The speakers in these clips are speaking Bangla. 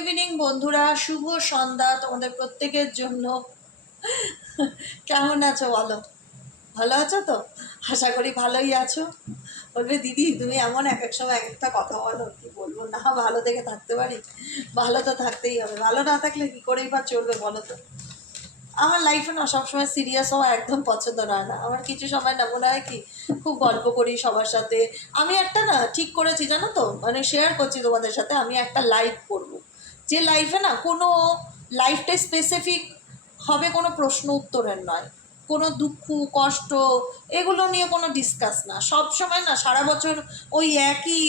ইভিনিং বন্ধুরা, শুভ সন্ধ্যা তোমাদের প্রত্যেকের জন্য। কেমন আছো বলো? ভালো আছো তো? আশা করি ভালোই আছো। বলবে দিদি তুমি এমন এক এক সময় এক একটা কথা বলো, কি বলবো, না ভালো থেকে থাকতে পারি? ভালো তো থাকতেই হবে, ভালো না থাকলে কি করেই বা চলবে বলো তো? আমার লাইফে না সবসময় সিরিয়াস হওয়া একদম পছন্দ নয় না। আমার কিছু সময় না মনে হয় কি খুব গল্প করি সবার সাথে। আমি একটা না ঠিক করেছি জানো তো, মানে শেয়ার করছি তোমাদের সাথে, আমি একটা লাইফ করব, যে লাইফে না কোনো লাইফটাই স্পেসিফিক হবে, কোনো প্রশ্ন উত্তরের নয়, কোনো দুঃখ কষ্ট এগুলো নিয়ে কোনো ডিসকাস না। সব সময় না সারা বছর ওই একই,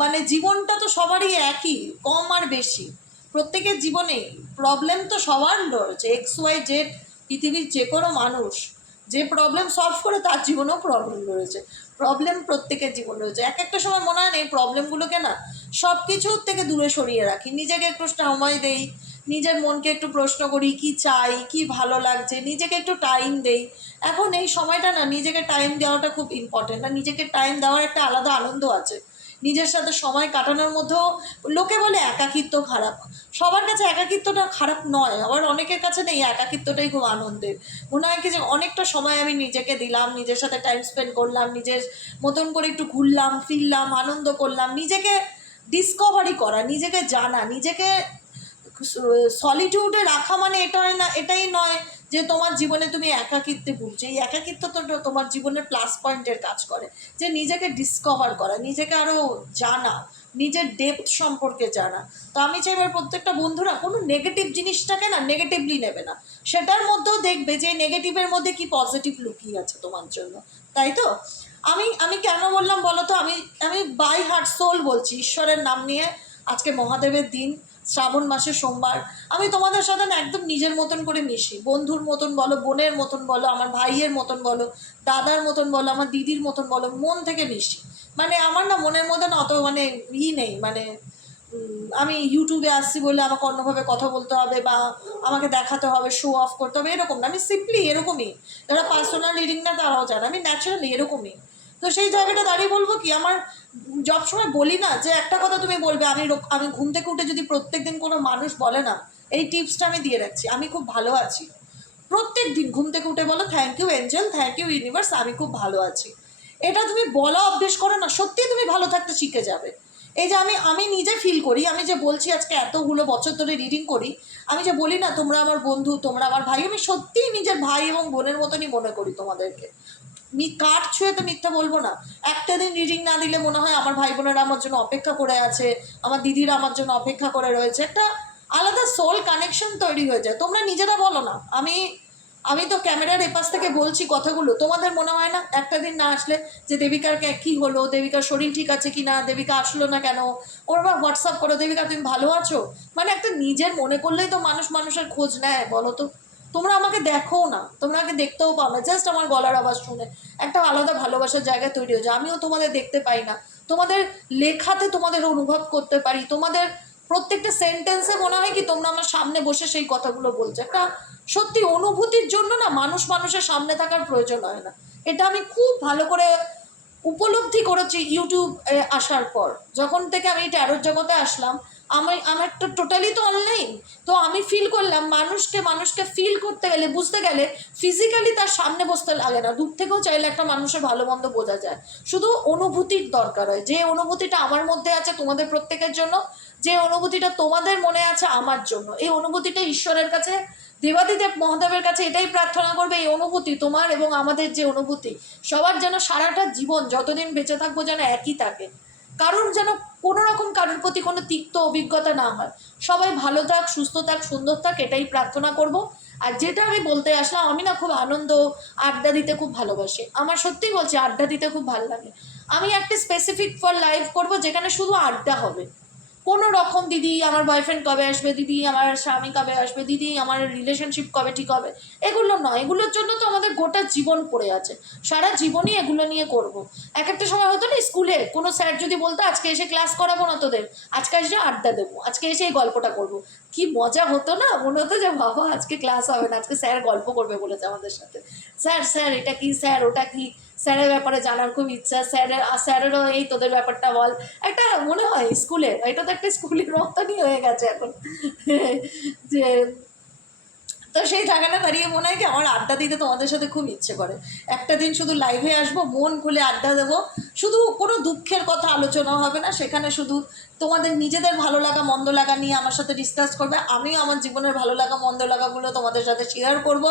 মানে জীবনটা তো সবারই একই, কম আর বেশি প্রত্যেকের জীবনেই প্রবলেম তো সবার রয়েছে। এক্স ওয়াই জেড পৃথিবীর যে কোনো মানুষ যে প্রবলেম সলভ করে তার জীবনেও প্রবলেম রয়েছে। প্রবলেম প্রত্যেকের জীবন রয়েছে। এক একটা সময় মনে হয় না এই প্রবলেমগুলোকে না সব কিছুর থেকে দূরে সরিয়ে রাখি, নিজেকে একটু সময় দেই, নিজের মনকে একটু প্রশ্ন করি কি চাই, কি ভালো লাগছে, নিজেকে একটু টাইম দেই। এখন এই সময়টা না নিজেকে টাইম দেওয়াটা খুব ইম্পর্টেন্ট। আর নিজেকে টাইম দেওয়ার একটা আলাদা আনন্দ আছে। নিজের সাথে সময় কাটানোর মধ্যেও লোকে বলে একাকিত্ব খারাপ, সবার কাছে একাকিত্বটা খারাপ নয়, আবার অনেকের কাছে নেই একাকিত্বটাই খুব আনন্দের। মনে হয় কি যে অনেকটা সময় আমি নিজেকে দিলাম, নিজের সাথে টাইম স্পেন্ড করলাম, নিজের মতন করে একটু ঘুরলাম ফিরলাম, আনন্দ করলাম, নিজেকে ডিসকভারি করা, নিজেকে জানা, নিজেকে সলিটিউডে রাখা মানে এটাই নয় যে তোমার জীবনে তুমি একাকিত্বে ভুগছো। এই একাকিত্ব তো তোমার জীবনের প্লাস পয়েন্টের কাজ করে, যে নিজেকে ডিসকভার করা, নিজেকে আরও জানা, নিজের ডেপথ সম্পর্কে জানা। তো আমি চাইবার প্রত্যেকটা বন্ধুরা কোনো নেগেটিভ জিনিসটাকে না নেগেটিভলি নেবে না, সেটার মধ্যেও দেখবে যে নেগেটিভের মধ্যে কি পজিটিভ লুকিয়ে আছে তোমার জন্য। তাই তো আমি আমি কেন বললাম বলো তো? আমি আমি বাই হার্ট সোল বলছি, ঈশ্বরের নাম নিয়ে। আজকে মহাদেবের দিন, শ্রাবণ মাসে সোমবার। আমি তোমাদের সাথে না একদম নিজের মতন করে মিশি, বন্ধুর মতন বলো, বোনের মতন বলো, আমার ভাইয়ের মতন বলো, দাদার মতন বলো, আমার দিদির মতন বলো, মন থেকে মিশি। মানে আমার না মনের মধ্যে না অত মানে নেই, মানে আমি ইউটিউবে আসছি বলে আমাকে অন্যভাবে কথা বলতে হবে বা আমাকে দেখাতে হবে, শো অফ করতে হবে, এরকম না। আমি সিম্পলি এরকমই, যারা পার্সোনাল রিডিং না তারাও জানে আমি ন্যাচারালি এরকমই। তো সেই জায়গাটা দাঁড়িয়ে বলবো কি, আমার সবসময় বলি না যে একটা কথা তুমি বলবে, আমি ঘুম থেকে উঠে যদি প্রত্যেক দিন কোনো মানুষ বলে না, এই টিপসটা আমি দিয়ে রাখছি, আমি খুব ভালো আছি। প্রত্যেক দিন ঘুম থেকে উঠে বলো thank you angel, thank you universe, আমি খুব ভালো আছি। এটা তুমি বলা অভ্যেস করো না, সত্যিই তুমি ভালো থাকতে শিখে যাবে। এই যে আমি আমি নিজে ফিল করি, আমি যে বলছি আজকে এতগুলো বছর ধরে রিডিং করি, আমি যে বলি না তোমরা আমার বন্ধু, তোমরা আমার ভাই, আমি সত্যিই নিজের ভাই এবং বোনের মতনই মনে করি তোমাদেরকে। কাঠ ছুঁয়ে তো মিথ্যা বলবো না। একটা দিন রিডিং না দিলে মনে হয় আমার ভাই বোনেরা আমার জন্য অপেক্ষা করে আছে, আমার দিদিরা আমার জন্য অপেক্ষা করে রয়েছে, একটা আলাদা সোল কানেকশন তৈরি হয়ে যায়। তোমরা নিজেরা বলো না, আমি আমি তো ক্যামেরার এপাশ থেকে বলছি কথাগুলো, তোমাদের মনে হয় না একটা দিন না আসলে যে দেবিকার কী হলো, দেবিকার শরীর ঠিক আছে কি না, দেবিকা আসলো না কেন, ওর বা হোয়াটসঅ্যাপ করো দেবিকা তুমি ভালো আছো। মানে একটা নিজের মনে করলেই তো মানুষ মানুষের খোঁজ নেয় বলো তো? তোমরা আমাকে দেখো না, তোমরা আমাকে দেখতেও পাও না, জাস্ট আমার গলার আওয়াজ শুনে একটা আলাদা ভালোবাসার জায়গা তৈরি হয়ে যায়। আমিও তোমাদের দেখতে পাই না, তোমাদের লেখাতে তোমাদের অনুভব করতে পারি, তোমাদের প্রত্যেকটা সেন্টেন্সে মনে হয় কি তোমরা আমার সামনে বসে সেই কথাগুলো বলছো। একটা সত্যি অনুভূতির জন্য না মানুষ মানুষের সামনে থাকার প্রয়োজন হয় না। এটা আমি খুব ভালো করে উপলব্ধি করেছি ইউটিউব আসার পর। যখন থেকে আমি ট্যারোর জগতে আসলাম, আমার তো টোটালি তো অনলাইন। তো আমি ফিল করলাম মানুষকে ফিল করতে গেলে, বুঝতে গেলে ফিজিক্যালি তার সামনে বসতে লাগে না, দূর থেকেও চাইলে একটা মানুষের ভালো মন্দ বোঝা যায়। শুধু অনুভূতির দরকার হয়, যে অনুভূতিটা আমার মধ্যে আছে তোমাদের প্রত্যেকের জন্য, যে অনুভূতিটা তোমাদের মনে আছে আমার জন্য, এই অনুভূতিটা ঈশ্বরের কাছে, দেবাদিদেব মহাদেবের কাছে এটাই প্রার্থনা করবে, এই অনুভূতি তোমার এবং আমাদের যে অনুভূতি সবার যেন সারাটা জীবন যতদিন বেঁচে থাকবো যেন একই থাকে। কারোর যেন কোনো রকম কারোর প্রতি কোনো তিক্ত অভিজ্ঞতা না হয়। সবাই ভালো থাক, সুস্থ থাক, সুন্দর থাক, এটাই প্রার্থনা করব। আর যেটা আমি বলতে আসলাম, আমি না খুব আনন্দ, আড্ডা দিতে খুব ভালোবাসি। আমার সত্যি বলছি আড্ডা দিতে খুব ভালো লাগে। আমি একটা স্পেসিফিক ফর লাইভ করব যেখানে শুধু আড্ডা হবে। কোনো রকম দিদি আমার বয়ফ্রেন্ড কবে আসবে, দিদি আমার স্বামী কবে আসবে, দিদি আমার রিলেশনশিপ কবে ঠিক হবে, এগুলো নয়। এগুলোর জন্য তো আমাদের গোটা জীবন পড়ে আছে, সারা জীবনই এগুলো নিয়ে করব। এক একটা সময় হতো না স্কুলে কোনো স্যার যদি বলতো আজকে এসে ক্লাস করাবো না তোদের, আজকে এসে আড্ডা দেবো, আজকে এসে এই গল্পটা করবো, কি মজা হতো না? মনে হতো যে বাবা আজকে ক্লাস হবে না, আজকে স্যার গল্প করবে বলেছে আমাদের সাথে। স্যার স্যার এটা কি, স্যার ওটা কি, স্যারের ব্যাপারে জানার খুব ইচ্ছা, স্যারেরও এই তোদের ব্যাপারটা বল, একটা মনে হয় স্কুলের, এটা তো একটা স্কুলের মতনই হয়ে গেছে এখন যে তো সেই জায়গাটা দাঁড়িয়ে মনে হয় কি আমার আড্ডা দিতে তোমাদের সাথে খুব ইচ্ছে করে। একটা দিন শুধু লাইভে আসবো, মন খুলে আড্ডা দেবো, শুধু কোনো দুঃখের কথা আলোচনা হবে না, সেখানে শুধু তোমাদের নিজেদের ভালো লাগা মন্দ লাগা নিয়ে আমার সাথে ডিসকাস করবে, আমিও আমার জীবনের ভালো লাগা মন্দ লাগাগুলো তোমাদের সাথে শেয়ার করব,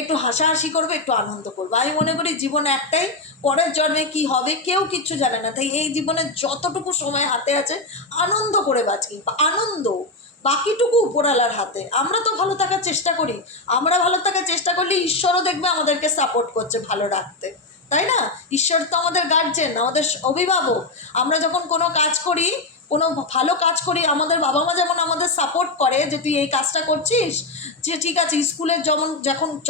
একটু হাসাহাসি করবে, একটু আনন্দ করবো। আমি মনে করি জীবনে একটাই, পরের জন্মে কি হবে কেউ কিচ্ছু জানে না, তাই এই জীবনের যতটুকু সময় হাতে আছে আনন্দ করে বাঁচি, আনন্দ, বাকিটুকু উপরওয়ালার হাতে। আমরা তো ভালো থাকার চেষ্টা করি, আমরা ভালো থাকার চেষ্টা করলে ঈশ্বরও দেখবে আমাদেরকে সাপোর্ট করছে ভালো রাখতে, তাই না? ঈশ্বর তো আমাদের গার্জেন, আমাদের অভিভাবক। আমরা যখন কোনো কাজ করি, কোনো ভালো কাজ করি, আমাদের বাবা মা যেমন আমাদের সাপোর্ট করে যে তুই এই কাজটা করছিস, যে ঠিক আছে, স্কুলের যেমন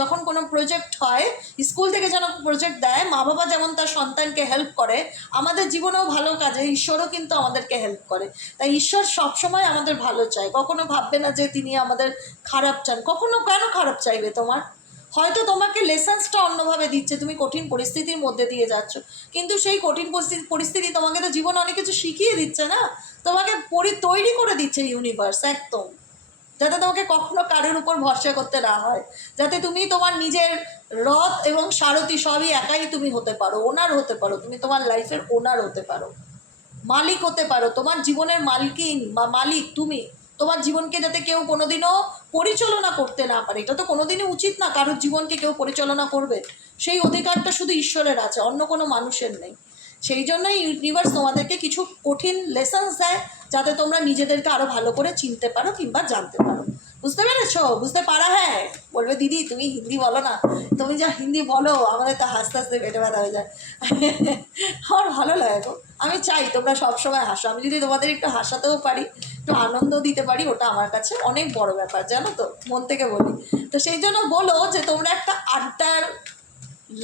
যখন কোনো প্রজেক্ট হয়, স্কুল থেকে যেন প্রজেক্ট দেয়, মা বাবা যেমন তার সন্তানকে হেল্প করে, আমাদের জীবনেও ভালো কাজে ঈশ্বরও কিন্তু আমাদেরকে হেল্প করে। তাই ঈশ্বর সবসময় আমাদের ভালো চায়, কখনো ভাববে না যে তিনি আমাদের খারাপ চান। কখনো কেন খারাপ চাইবে তোমার? হয়তো তোমাকে লেসেন্সটা অন্যভাবে দিচ্ছে, তুমি কঠিন পরিস্থিতির মধ্যে দিয়ে যাচ্ছ, কিন্তু সেই কঠিন পরিস্থিতি তোমাকে তো জীবনে অনেক কিছু শিখিয়ে দিচ্ছে না, তোমাকে তৈরি করে দিচ্ছে ইউনিভার্স একদম, যাতে তোমাকে কখনো কারোর উপর ভরসা করতে না হয়, যাতে তুমি তোমার নিজের রথ এবং সারথি সবই একাই তুমি হতে পারো, ওনার হতে পারো, তুমি তোমার লাইফের ওনার হতে পারো, মালিক হতে পারো, তোমার জীবনের মালকিন বা মালিক তুমি। তোমার জীবনকে যাতে কেউ কোনোদিনও পরিচালনা করতে না পারে, এটা তো কোনোদিনই উচিত না, কারোর জীবনকে কেউ পরিচালনা করবে, সেই অধিকারটা শুধু ঈশ্বরের আছে, অন্য কোনো মানুষের নেই। সেই জন্যই ইউনিভার্স তোমাদেরকে কিছু কঠিন লেসন্স দেয়, যাতে তোমরা নিজেদেরকে আরও ভালো করে চিনতে পারো কিংবা জানতে পারো। বুঝতে পেরেছো? বুঝতে পারা? হ্যাঁ বলবে দিদি তুমি হিন্দি বলো না, তুমি যা হিন্দি বলো আমাদের তো হাসতে হাসতে পেটে ব্যথা হয়ে যায় আমার ভালো লাগে গো, আমি চাই তোমরা সবসময় হাসো, আমি যদি তোমাদের একটু হাসাতেও পারি, একটু আনন্দ দিতে পারি, ওটা আমার কাছে অনেক বড় ব্যাপার, জানো তো, মন থেকে বলি। তো সেই জন্য বলো যে তোমরা একটা আড্ডার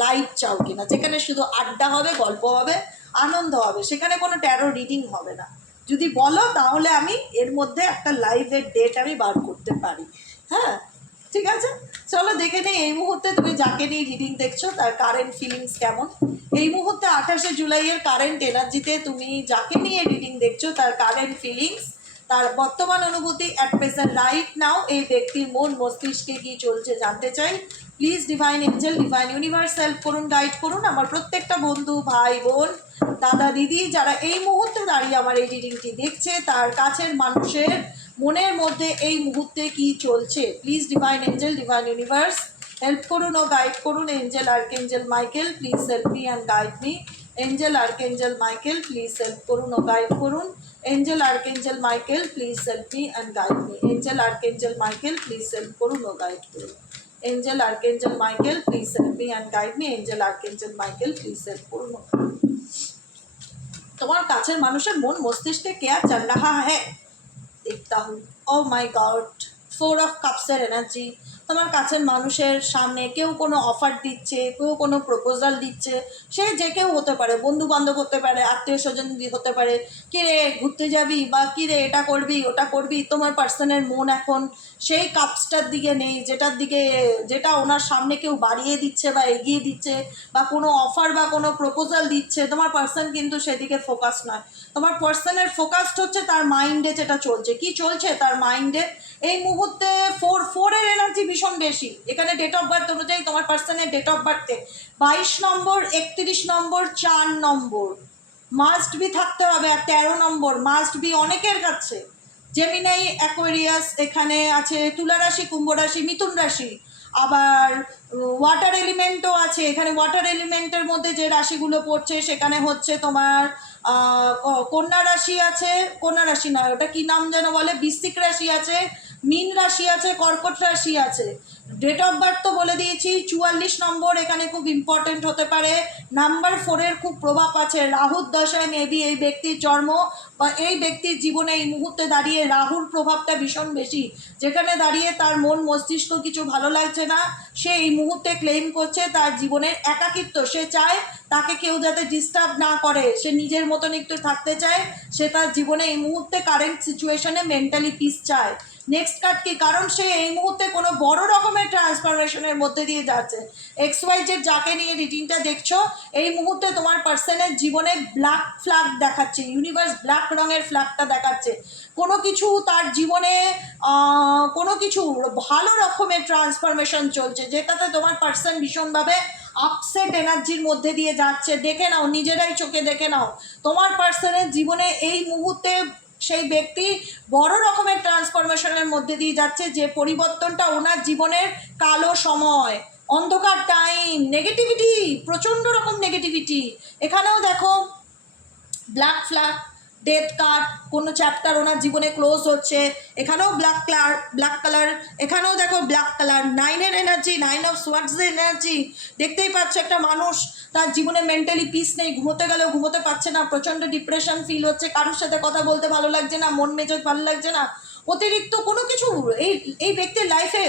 লাইভ চাও কিনা, যেখানে শুধু আড্ডা হবে, গল্প হবে, আনন্দ হবে, সেখানে কোনো ট্যারো রিডিং হবে না। যদি বলো তাহলে আমি এর মধ্যে একটা লাইভের ডেট আমি বার করতে পারি। হ্যাঁ ঠিক আছে, চলো দেখে নিই এই মুহূর্তে তুমি যাকে নিয়ে রিডিং দেখছো তার কারেন্ট ফিলিংস কেমন। এই মুহূর্তে 28শে জুলাইয়ের কারেন্ট এনার্জিতে তুমি যাকে নিয়ে রিডিং দেখছো তার কারেন্ট ফিলিংস, তার বর্তমান অনুভূতি অ্যাট প্রেজেন্ট রাইট নাও, এই ব্যক্তির মন মস্তিষ্কে কী চলছে জানতে চাই। Please divine angel, divine universe help করুন, গাইড করুন আমার প্রত্যেকটা বন্ধু, ভাই বোন, দাদা দিদি, যারা এই মুহূর্তে দাঁড়িয়ে আমার এই রিডিংটি দেখছে, তার কাছের মানুষের মনের মধ্যে এই মুহূর্তে কি চলছে। Please divine angel, divine universe help করুন ও গাইড করুন। Angel archangel Michael please help me and guide me. Angel archangel Michael please help করুন ও গাইড করুন। Angel archangel Michael please help me and guide me. Angel archangel Michael please help করুন ও গাইড করুন। Angel archangel Michael please help me and guide me. Angel archangel Michael please help করুন। তোমার কাছের মানুষের মন মস্তিষ্কে क्या चल रहा है देखता हूँ। Oh my God, 4 of cups এর এনার্জি। তোমার কাছের মানুষের সামনে কেউ কোনো অফার দিচ্ছে, কেউ কোনো প্রপোজাল দিচ্ছে, সে যে কেউ হতে পারে, বন্ধু বান্ধব হতে পারে, আত্মীয় স্বজন হতে পারে। কিরে ঘুরতে যাবি, বা কিরে এটা করবি ওটা করবি, তোমার পার্সনের মন এখন সেই কাপসটার দিকে নেই, যেটা ওনার সামনে কেউ বাড়িয়ে দিচ্ছে বা এগিয়ে দিচ্ছে, বা কোনো অফার বা কোনো প্রপোজাল দিচ্ছে, তোমার পার্সন কিন্তু সেদিকে ফোকাস নয়। তোমার পার্সনের ফোকাসড হচ্ছে তার মাইন্ডে যেটা চলছে, কি চলছে তার মাইন্ডে এই মুহূর্তে। 4 এর এনার্জি ভীষণ বেশি এখানে। ডেট অফ বার্থ অনুযায়ী তোমার পার্সনের ডেট অফ বার্থে 22 number, 31 number, 4 number must be থাকতে হবে, আর 13 নম্বর মাস্ট বি অনেকের কাছে। জেমিনাই, অ্যাকোয়ারিয়াস এখানে আছে, তুলা রাশি, কুম্ভ রাশি, মিথুন রাশি, আবার ওয়াটার এলিমেন্টও আছে এখানে। ওয়াটার এলিমেন্টের মধ্যে যে রাশিগুলো পড়ছে সেখানে হচ্ছে তোমার কন্যা রাশি আছে, কন্যা রাশি নয় ওটা কি নাম যেন বলে, বৃশ্চিক রাশি আছে, মীন রাশি আছে, কর্কট রাশি আছে। ডেট অফ বার্থ তো বলে দিয়েছি। 44 নম্বর এখানে খুব ইম্পর্টেন্ট হতে পারে। নাম্বার 4 এর খুব প্রভাব আছে। রাহুর দশায় মেবি এই ব্যক্তির জন্ম, বা এই ব্যক্তির জীবনে এই মুহূর্তে দাঁড়িয়ে রাহুর প্রভাবটা ভীষণ বেশি, যেখানে দাঁড়িয়ে তার মন মস্তিষ্ক কিছু ভালো লাগছে না। সে এই মুহূর্তে ক্লেম করছে তার জীবনের একাকিত্ব। সে চায় তাকে কেউ যাতে ডিস্টার্ব না করে, সে নিজের মতন একটু থাকতে চায়। সে তার জীবনে এই মুহূর্তে কারেন্ট সিচুয়েশনে মেন্টালি পিস চায়। নেক্সট কার্ড কি, কারণ সে এই মুহূর্তে কোনো বড় রকমের রকমের ট্রান্সফরমেশনের মধ্যে দিয়ে যাচ্ছে। XYZ যাকে নিয়ে রিডিংটা দেখছো, এই মুহূর্তে তোমার পার্সনের জীবনে ব্ল্যাক ফ্ল্যাগ দেখাচ্ছে, ইউনিভার্স ব্ল্যাক রঙের ফ্ল্যাগটা দেখাচ্ছে। কোনো কিছু তার জীবনে কোনো কিছু ভালো রকমের ট্রান্সফরমেশন চলছে, যেটাতে তোমার পার্সন ভীষণভাবে আপসেট এনার্জির মধ্যে দিয়ে যাচ্ছে। দেখে নাও, নিজেরাই চোখে দেখে নাও, তোমার পার্সনের জীবনে এই মুহূর্তে সেই ব্যক্তি বড় রকমের ট্রান্সফরমেশনের মধ্যে দিয়ে যাচ্ছে, যে পরিবর্তনটা ওনার জীবনের কালো সময়, অন্ধকার টাইম, নেগেটিভিটি, প্রচণ্ড রকম নেগেটিভিটি। এখানেও দেখো ব্ল্যাক ফ্ল্যাগ, ডেথ কার্ড, কোনো চ্যাপ্টার ওনার জীবনে ক্লোজ হচ্ছে, এখানেও ব্ল্যাক কালার, এখানেও দেখো ব্ল্যাক কালার, 9-এর এনার্জি, 9 অফ সোয়ার্ডসের এনার্জি। দেখতেই পাচ্ছ একটা মানুষ তার জীবনে মেন্টালি পিস নেই, ঘুমোতে গেলেও ঘুমোতে পারছে না, প্রচণ্ড ডিপ্রেশন ফিল হচ্ছে, কারোর সাথে কথা বলতে ভালো লাগছে না, মন মেজাজ ভালো লাগছে না, অতিরিক্ত কোনো কিছু এই ব্যক্তির লাইফে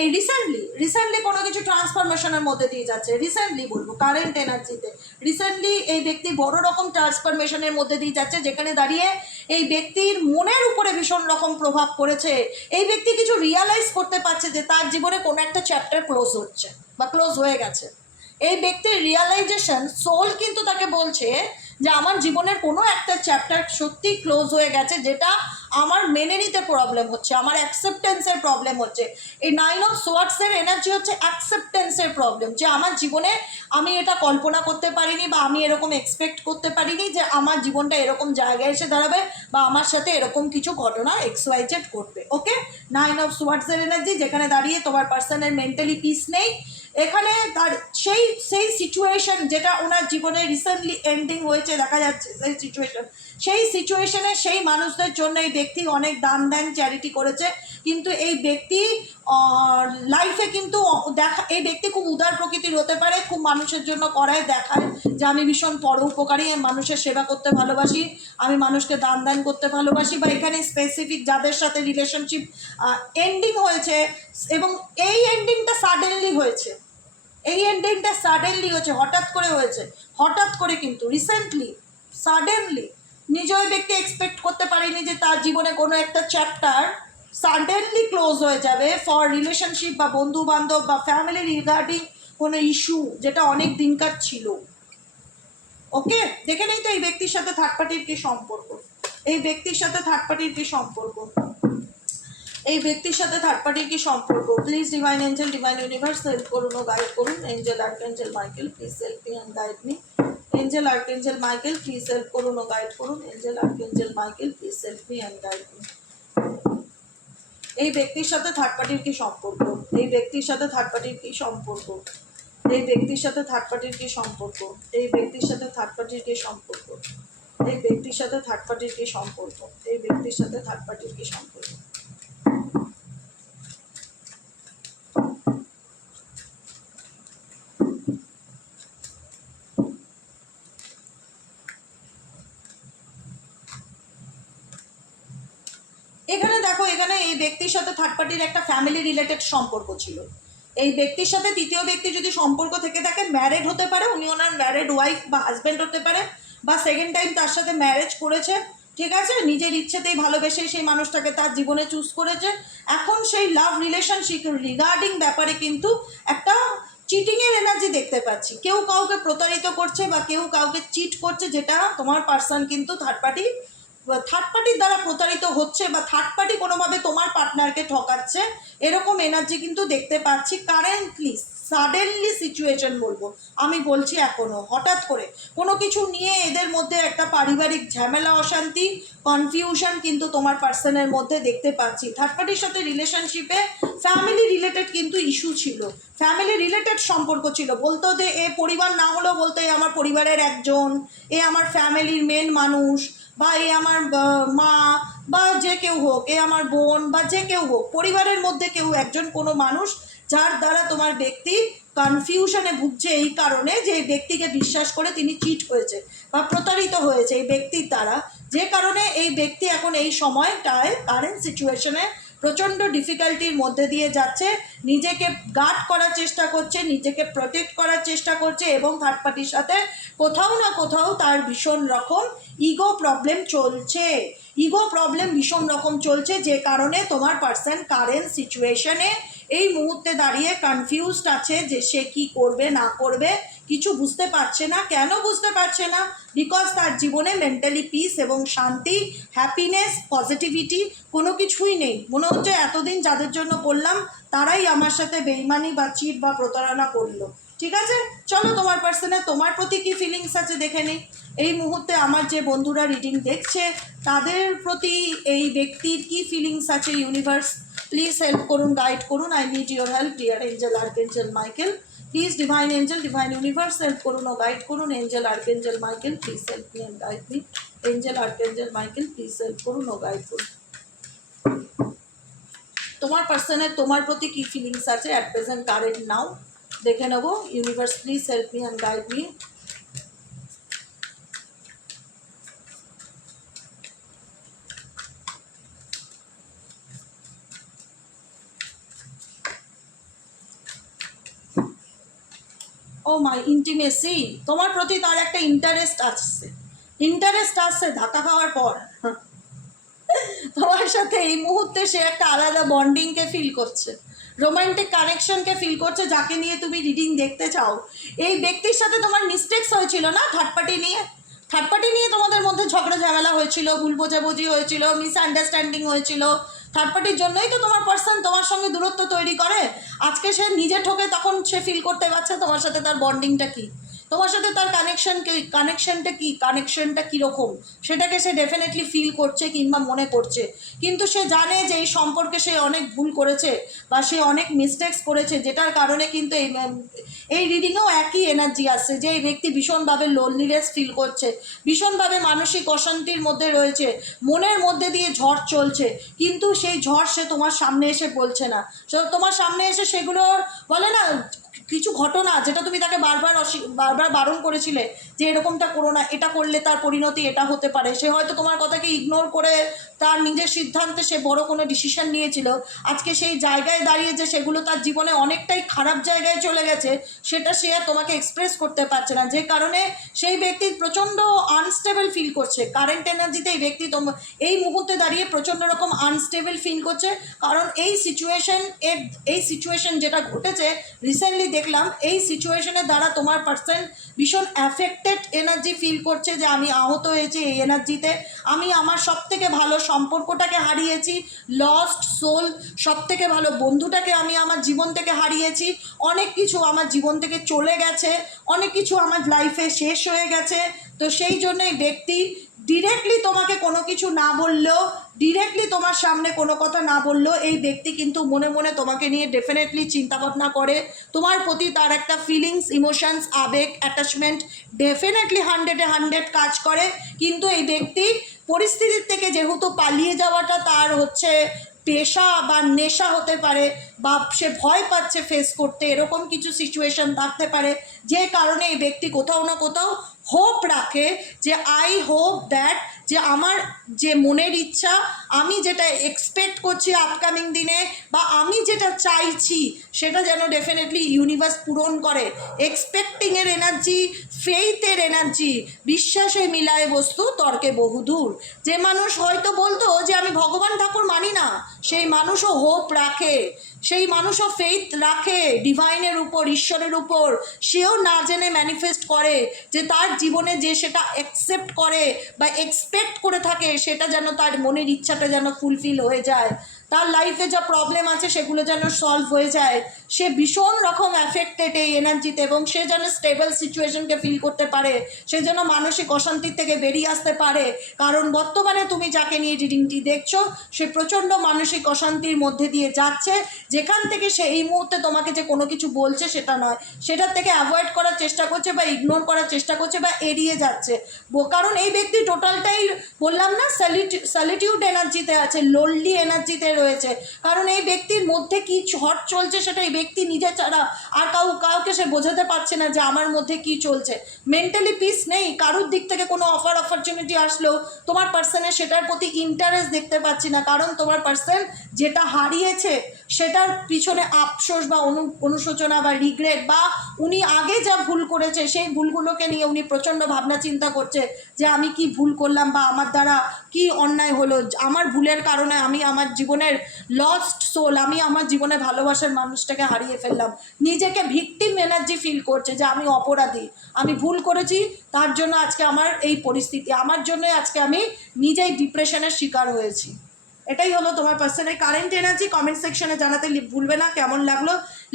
এই রিসেন্টলি কোনো কিছু ট্রান্সফরমেশনের মধ্যে দিয়ে যাচ্ছে। রিসেন্টলি বলবো, কারেন্ট এনার্জিতে রিসেন্টলি এই ব্যক্তি বড় রকম ট্রান্সফরমেশনের মধ্যে দিয়ে যাচ্ছে, যেখানে দাঁড়িয়ে এই ব্যক্তির মনের উপরে ভীষণ রকম প্রভাব পড়েছে। এই ব্যক্তি কিছু রিয়ালাইজ করতে পারছে যে তার জীবনে কোনো একটা চ্যাপ্টার ক্লোজ হচ্ছে বা ক্লোজ হয়ে গেছে। এই ব্যক্তির রিয়ালাইজেশন, সোল কিন্তু তাকে বলছে যে আমার জীবনের কোনো একটা চ্যাপ্টার সত্যি ক্লোজ হয়ে গেছে, যেটা আমার মেনে নিতে প্রবলেম হচ্ছে, আমার অ্যাকসেপ্টেন্সের প্রবলেম হচ্ছে। এই 9 অফ সোয়ার্ডসের এনার্জি হচ্ছে অ্যাকসেপ্টেন্সের প্রবলেম, যে আমার জীবনে আমি এটা কল্পনা করতে পারিনি বা আমি এরকম এক্সপেক্ট করতে পারিনি যে আমার জীবনটা এরকম জায়গায় এসে দাঁড়াবে বা আমার সাথে এরকম কিছু ঘটনা XYZ ঘটবে। ওকে, 9 অফ সোয়ার্ডসের এনার্জি, যেখানে দাঁড়িয়ে তোমার পার্সনের মেন্টালি পিস নেই। এখানে তার সেই সিচুয়েশন যেটা ওনার জীবনে রিসেন্টলি এন্ডিং হয়েছে দেখা যাচ্ছে, সেই সিচুয়েশনে সেই মানুষদের জন্য এই ব্যক্তি অনেক দান দেন, চ্যারিটি করেছে, কিন্তু এই ব্যক্তি লাইফে কিন্তু এই ব্যক্তি খুব উদার প্রকৃতির হতে পারে, খুব মানুষের জন্য করায় দেখায় যে আমি ভীষণ পরোপকারী, মানুষের সেবা করতে ভালোবাসি, আমি মানুষকে দান করতে ভালোবাসি, বা এখানে স্পেসিফিক যাদের সাথে রিলেশনশিপ এন্ডিং হয়েছে, এবং এই এন্ডিংটা সাডেনলি হয়েছে, হঠাৎ করে হয়েছে, হঠাৎ করে, কিন্তু রিসেন্টলি সাডেনলি নিজের ব্যক্তি এক্সপেক্ট করতে পারেনি যে তার জীবনে কোনো একটা চ্যাপ্টার সাডেনলি ক্লোজ হয়ে যাবে ফর রিলেশনশিপ বা বন্ধু বান্ধব বা ফ্যামিলি রিগার্ডিং কোনো ইস্যু, যেটা অনেক দিনকার ছিল। ওকে, দেখে নেই তো এই ব্যক্তির সাথে থার্ড পার্টির কি সম্পর্ক, এই ব্যক্তির সাথে থার্ড পার্টির কি সম্পর্ক, এই ব্যক্তির সাথে থার্ড পার্টির কি সম্পর্ক। Please divine angel, divine universe help করুন ও গাইড করুন। Angel archangel Michael please help me and guide me. Angel archangel Michael please help করুন ও গাইড করুন। Angel archangel Michael please help me and guide me. এই ব্যক্তির সাথে থার্ড পার্টির কি সম্পর্ক, এই ব্যক্তির সাথে থার্ড পার্টির কি সম্পর্ক, এই ব্যক্তির সাথে থার্ড পার্টির কি সম্পর্ক, এই ব্যক্তির সাথে থার্ড পার্টির কি সম্পর্ক, এই ব্যক্তির সাথে থার্ড পার্টির কি সম্পর্ক, এই ব্যক্তির সাথে থার্ড পার্টির কি সম্পর্ক। এখানে দেখো, এখানে এই ব্যক্তির সাথে থার্ড পার্টির একটা ফ্যামিলি রিলেটেড সম্পর্ক ছিল। এই ব্যক্তির সাথে তৃতীয় ব্যক্তি যদি সম্পর্ক থেকে থাকে, ম্যারেড হতে পারে, উনি ওনার ম্যারেড ওয়াইফ বা হাজব্যান্ড হতে পারে, বা সেকেন্ড টাইম তার সাথে ম্যারেজ করেছে, ঠিক আছে, নিজের ইচ্ছেতেই ভালোবেসে সেই মানুষটাকে তার জীবনে চুজ করেছে। এখন সেই লাভ রিলেশনশিপ রিগার্ডিং ব্যাপারে কিন্তু একটা চিটিংয়ের এনার্জি দেখতে পাচ্ছি, কেউ কাউকে প্রতারিত করছে বা কেউ কাউকে চিট করছে, যেটা তোমার পার্সন কিন্তু থার্ড পার্টির দ্বারা প্রতারিত হচ্ছে, বা থার্ড পার্টি কোনোভাবে তোমার পার্টনারকে ঠকাচ্ছে, এরকম এনার্জি কিন্তু দেখতে পাচ্ছি কারেন্টলি। সাডেনলি সিচুয়েশন বলবো, আমি বলছি এখনও হঠাৎ করে কোনো কিছু নিয়ে এদের মধ্যে একটা পারিবারিক ঝামেলা, অশান্তি, কনফিউশন কিন্তু তোমার পার্সনের মধ্যে দেখতে পাচ্ছি। থার্ড পার্টির সাথে রিলেশনশিপে ফ্যামিলি রিলেটেড কিন্তু ইস্যু ছিল, ফ্যামিলি রিলেটেড সম্পর্ক ছিল, বলতো যে এ পরিবার না হলেও বলতো এ আমার পরিবারের একজন, এ আমার ফ্যামিলির মেন মানুষ, বা এ আমার মা, বা যে কেউ হোক, এ আমার বোন, বা যে কেউ হোক, পরিবারের মধ্যে কেউ একজন কোনো মানুষ যার দ্বারা তোমার ব্যক্তি কনফিউশনে ভুগছে, এই কারণে যে এই ব্যক্তিকে বিশ্বাস করে তিনি চিট হয়েছে বা প্রতারিত হয়েছে এই ব্যক্তির দ্বারা, যে কারণে এই ব্যক্তি এখন এই সময়টায় কারেন্ট সিচুয়েশনে প্রচণ্ড ডিফিকাল্টির মধ্যে দিয়ে যাচ্ছে, নিজেকে গার্ড করার চেষ্টা করছে, নিজেকে প্রোটেক্ট করার চেষ্টা করছে, এবং থার্ড পার্টির সাথে কোথাও না কোথাও তার ভীষণ রকম ইগো প্রবলেম চলছে। ইগো প্রবলেম ভীষণ রকম চলছে, যে কারণে তোমার পার্সন কারেন্ট সিচুয়েশনে এই মুহূর্তে দাঁড়িয়ে কনফিউজড আছে যে সে কি করবে না করবে, কিছু বুঝতে পারছে না। কেন বুঝতে পারছে না? বিকজ তার জীবনে মেন্টালি পিস এবং শান্তি, হ্যাপিনেস, পজিটিভিটি কোনো কিছুই নেই। মনে হচ্ছে এতদিন যাদের জন্য বললাম তারাই আমার সাথে বেইমানি বা চিট বা প্রতারণা করলো। ঠিক আছে, চলো তোমার পার্সনে তোমার প্রতি কি ফিলিংস আছে দেখে নিই। এই মুহূর্তে আমার যে বন্ধুরা রিডিং দেখছে তাদের প্রতি এই ব্যক্তির কি ফিলিংস আছে। ইউনিভার্স প্লিজ হেল্প করুন, গাইড করুন। I need your help dear angel, archangel Michael. Please divine angel, divine universe help করুন ও গাইড করুন। Angel, archangel Michael please help me and guide me. Angel, archangel Michael please help করুন ও গাইড করুন। তোমার পার্সনের তোমার প্রতি কি ফিলিংস আছে অ্যাট প্রেজেন্ট কারেন্ট নাও দেখে নেবো। Universe please help me and guide me. Oh my intimacy, তোমার প্রতি তার একটা ইন্টারেস্ট আসছে ধাক্কা খাওয়ার পর। তোমার সাথে এই মুহূর্তে সে একটা আলাদা বন্ডিংকে ফিল করছে, রোমান্টিক কানেকশনকে ফিল করছে, যাকে নিয়ে তুমি রিডিং দেখতে চাও। এই ব্যক্তির সাথে তোমার মিস্টেক্স হয়েছিল না থার্ড পার্টি নিয়ে তোমাদের মধ্যে ঝগড়া ঝামেলা হয়েছিল, ভুল বোঝাবুঝি হয়েছিল, মিসআন্ডারস্ট্যান্ডিং হয়েছিল। থার্ড পার্টির জন্যই তো তোমার পার্সন তোমার সঙ্গে দূরত্ব তৈরি করে। আজকে সে নিজে ঠকে তখন সে ফিল করতে পারছে তোমার সাথে তার বন্ডিংটা কী, তোমার সাথে তার কানেকশনটা কীরকম সেটাকে সে ডেফিনেটলি ফিল করছে কিংবা মনে করছে। কিন্তু সে জানে যে এই সম্পর্কে সে অনেক ভুল করেছে বা সে অনেক মিস্টেক্স করেছে, যেটার কারণে কিন্তু এই রিডিংয়েও একই এনার্জি আসছে যে এই ব্যক্তি ভীষণভাবে লোনলিনেস ফিল করছে, ভীষণভাবে মানসিক অশান্তির মধ্যে রয়েছে, মনের মধ্যে দিয়ে ঝড় চলছে, কিন্তু সেই ঝড় সে তোমার সামনে এসে বলছে না। তোমার সামনে এসে সেগুলো বলে না কিছু ঘটনা, যেটা তুমি তাকে বারবার বারণ করেছিলে যে এরকমটা করো না, এটা করলে তার পরিণতি এটা হতে পারে। সে হয়তো তোমার কথাকে ইগনোর করে তার নিজের সিদ্ধান্তে সে বড় কোনো ডিসিশন নিয়েছিল। আজকে সেই জায়গায় দাঁড়িয়ে যে সেগুলো তার জীবনে অনেকটাই খারাপ জায়গায় চলে গেছে, সেটা সে আর তোমাকে এক্সপ্রেস করতে পারছে না, যে কারণে সেই ব্যক্তি প্রচণ্ড আনস্টেবল ফিল করছে। কারেন্ট এনার্জিতে এই ব্যক্তি এই মুহূর্তে দাঁড়িয়ে প্রচণ্ড রকম আনস্টেবল ফিল করছে, কারণ এই সিচুয়েশন যেটা ঘটেছে রিসেন্টলি দেখলাম, এই সিচুয়েশনের দ্বারা তোমার পার্সন ভীষণ অ্যাফেক্টেড এনার্জি ফিল করছে যে আমি আহত হয়েছি এই এনার্জিতে, আমি আমার সবথেকে ভালো সম্পর্কটাকে হারিয়েছি, লস্ট সোল সবথেকে ভালো বন্ধুটাকে আমি আমার জীবন থেকে হারিয়েছি, অনেক কিছু আমার জীবন থেকে চলে গেছে, অনেক কিছু আমার লাইফে শেষ হয়ে গেছে। তো সেই জন্য এই ব্যক্তি ডিরেক্টলি তোমাকে কোনো কিছু না বললেও, ডিরেক্টলি তোমার সামনে কোনো কথা না বললেও এই ব্যক্তি কিন্তু মনে মনে তোমাকে নিয়ে ডেফিনেটলি চিন্তাভাবনা করে। তোমার প্রতি তার একটা ফিলিংস, ইমোশনস, আবেগ, অ্যাটাচমেন্ট ডেফিনেটলি 100-এ 100 কাজ করে। কিন্তু এই ব্যক্তি পরিস্থিতির থেকে যেহেতু পালিয়ে যাওয়াটা তার হচ্ছে পেশা বা নেশা হতে পারে, বা সে ভয় পাচ্ছে ফেস করতে, এরকম কিছু সিচুয়েশন থাকতে পারে, যে কারণে এই ব্যক্তি কোথাও না কোথাও হোপ রাখে যে আই হোপ দ্যাট যে আমার যে মনের ইচ্ছা, আমি যেটা এক্সপেক্ট করছি আপকামিং দিনে বা আমি যেটা চাইছি সেটা যেন ডেফিনেটলি ইউনিভার্স পূরণ করে। এক্সপেক্টিংয়ের এনার্জি, ফেইথের এনার্জি, বিশ্বাসে মিলায় বস্তু তর্কে বহুদূর। যে মানুষ হয়তো বলতো যে আমি ভগবান ঠাকুর মানি না, সেই মানুষও হোপ রাখে, সেই মানুষও ফেইথ রাখে ডিভাইনের উপর, ঈশ্বরের উপর। সেও না জেনে ম্যানিফেস্ট করে যে তার জীবনে যে সেটা অ্যাকসেপ্ট করে বা এক্সপেক্ট করে থাকে সেটা যেন তার মনের ইচ্ছাটা যেন ফুলফিল হয়ে যায়, তার লাইফে যা প্রবলেম আছে সেগুলো যেন সলভ হয়ে যায়। সে ভীষণ রকম অ্যাফেক্টেড এই এনার্জিতে, এবং সে যেন স্টেবল সিচুয়েশনকে ফিল করতে পারে, সে যেন মানসিক অশান্তির থেকে বেরিয়ে আসতে পারে। কারণ বর্তমানে তুমি যাকে নিয়ে রিডিংটি দেখছো সে প্রচণ্ড মানসিক অশান্তির মধ্যে দিয়ে যাচ্ছে, যেখান থেকে সে এই মুহূর্তে তোমাকে যে কোনো কিছু বলছে সেটা নয়, সেটার থেকে অ্যাভয়েড করার চেষ্টা করছে বা ইগনোর করার চেষ্টা করছে বা এড়িয়ে যাচ্ছে। কারণ এই ব্যক্তি টোটালটাই বললাম না সলিটিউড এনার্জিতে আছে, লোনলি এনার্জিতে রয়েছে। কারণ এই ব্যক্তির মধ্যে কি ঝড় চলছে সেটা এই ব্যক্তি নিজে ছাড়া আর কাউকে সে বোঝাতে পারছে না যে আমার মধ্যে কি চলছে। মেন্টালি পিস নেই, কারোর দিক থেকে কোনো অপরচুনিটি আসলেও তোমার পার্সনের সেটার প্রতি ইন্টারেস্ট দেখতে পাচ্ছি না, কারণ তোমার পার্সন যেটা হারিয়েছে সেটার পিছনে আফসোস বা অনুশোচনা বা রিগ্রেট, বা উনি আগে যা ভুল করেছে সেই ভুলগুলোকে নিয়ে উনি প্রচণ্ড ভাবনা চিন্তা করছে যে আমি কি ভুল করলাম বা আমার দ্বারা কি অন্যায় হলো, আমার ভুলের কারণে আমি আমার জীবনের লস্ট সোল, আমি আমার জীবনে ভালোবাসার মানুষটাকে হারিয়ে ফেললাম। নিজেকে ভিকটিম এনার্জি ফিল করছে যে আমি অপরাধী, আমি ভুল করেছি, তার জন্য আজকে আমার এই পরিস্থিতি, আমার জন্য আজকে আমি নিজেই ডিপ্রেশনের শিকার হয়েছি। এটাই হলো তোমার পার্সনের কারেন্ট এনার্জি। কমেন্ট সেকশনে জানাতে ভুলবে না কেমন লাগলো,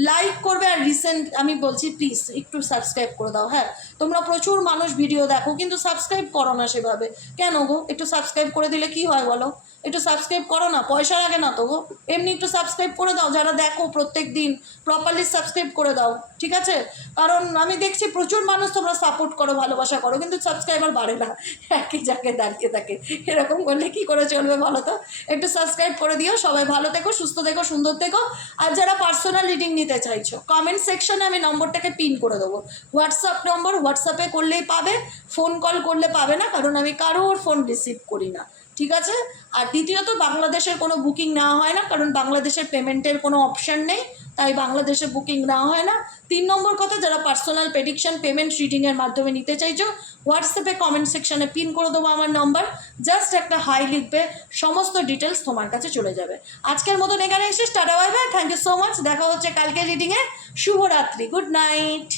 লাইক করবে, আর রিসেন্ট আমি বলছি প্লিজ একটু সাবস্ক্রাইব করে দাও। হ্যাঁ, তোমরা প্রচুর মানুষ ভিডিও দেখো কিন্তু সাবস্ক্রাইব করো না সেভাবে, কেন গো? একটু সাবস্ক্রাইব করে দিলে কি হয় বলো? একটু সাবস্ক্রাইব করো না, পয়সা লাগে না তো গো, এমনি একটু সাবস্ক্রাইব করে দাও। যারা দেখো প্রত্যেক দিন প্রপারলি সাবস্ক্রাইব করে দাও, ঠিক আছে? কারণ আমি দেখছি প্রচুর মানুষ তোমরা সাপোর্ট করো, ভালোবাসা করো, কিন্তু সাবস্ক্রাইবার বাড়ে না, একই জায়গায় দাঁড়িয়ে থাকে। এরকম করলে কি করে চলবে বলো তো? একটু সাবস্ক্রাইব করে দিও। সবাই ভালো থেকো, সুস্থ থেকো, সুন্দর থেকো। আর যারা পার্সোনাল রিডিং নিতে চাইছো, কমেন্ট সেকশনে আমি নম্বরটাকে পিন করে দেবো, হোয়াটসঅ্যাপ নম্বর, হোয়াটসঅ্যাপে করলেই পাবে, ফোন কল করলে পাবে না, কারণ আমি কারোর ফোন রিসিভ করি না, ঠিক আছে? আর দ্বিতীয়ত, বাংলাদেশের কোনো বুকিং নেওয়া হয় না, কারণ বাংলাদেশের পেমেন্টের কোনো অপশান নেই, তাই বাংলাদেশে বুকিং নেওয়া হয় না। 3 নম্বর কথা, যারা পার্সোনাল প্রেডিকশন পেমেন্ট রিডিংয়ের মাধ্যমে নিতে চাইছো, হোয়াটসঅ্যাপে কমেন্ট সেকশনে পিন করে দেবো আমার নম্বর, জাস্ট একটা হাই লিখবে, সমস্ত ডিটেলস তোমার কাছে চলে যাবে। আজকের মতন এখানে এসে tata bye bye, thank you so much. দেখা হচ্ছে কালকে রিডিংয়ে। শুভরাত্রি, গুড নাইট।